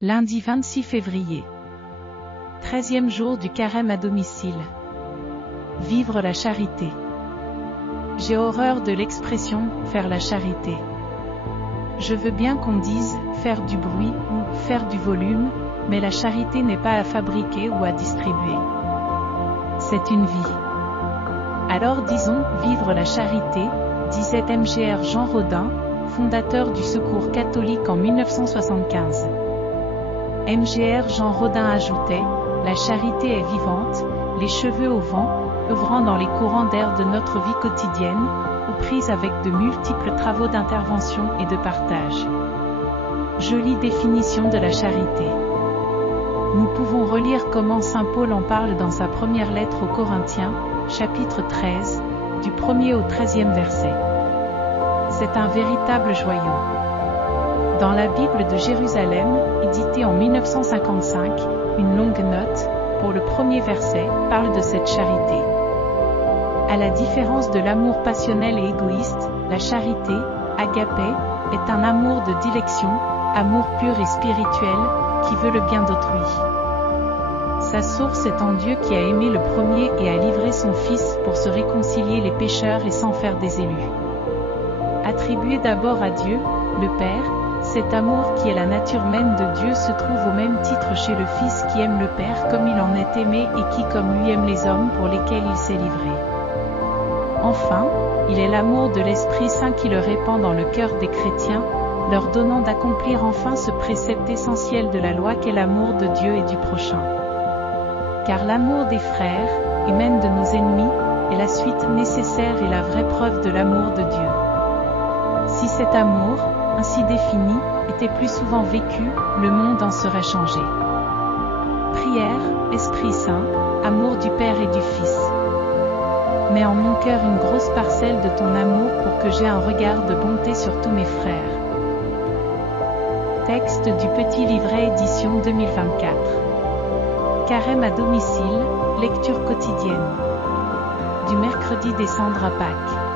Lundi 26 février. 13e jour du carême à domicile. Vivre la charité. J'ai horreur de l'expression « faire la charité ». Je veux bien qu'on dise « faire du bruit » ou « faire du volume », mais la charité n'est pas à fabriquer ou à distribuer. C'est une vie. Alors disons « vivre la charité », disait Mgr Jean Rodin, fondateur du Secours catholique en 1975. Mgr Jean Rodin ajoutait « La charité est vivante, les cheveux au vent, œuvrant dans les courants d'air de notre vie quotidienne, aux prises avec de multiples travaux d'intervention et de partage. » Jolie définition de la charité. Nous pouvons relire comment saint Paul en parle dans sa première lettre aux Corinthiens, chapitre 13, du 1er au 13e verset. C'est un véritable joyau. Dans la Bible de Jérusalem, éditée en 1955, une longue note, pour le premier verset, parle de cette charité. À la différence de l'amour passionnel et égoïste, la charité, agapé, est un amour de dilection, amour pur et spirituel, qui veut le bien d'autrui. Sa source est en Dieu qui a aimé le premier et a livré son Fils pour se réconcilier les pécheurs et s'en faire des élus. Attribué d'abord à Dieu, le Père, cet amour qui est la nature même de Dieu se trouve au même titre chez le Fils qui aime le Père comme il en est aimé et qui comme lui aime les hommes pour lesquels il s'est livré. Enfin, il est l'amour de l'Esprit Saint qui le répand dans le cœur des chrétiens, leur donnant d'accomplir enfin ce précepte essentiel de la loi qu'est l'amour de Dieu et du prochain. Car l'amour des frères, et même de nos ennemis, est la suite nécessaire et la vraie preuve de l'amour de Dieu. Si cet amour, ainsi défini, était plus souvent vécu, le monde en serait changé. Prière, Esprit Saint, amour du Père et du Fils. Mets en mon cœur une grosse parcelle de ton amour pour que j'aie un regard de bonté sur tous mes frères. Texte du Petit Livret édition 2024. Carême à domicile, lecture quotidienne. Du mercredi décembre à Pâques.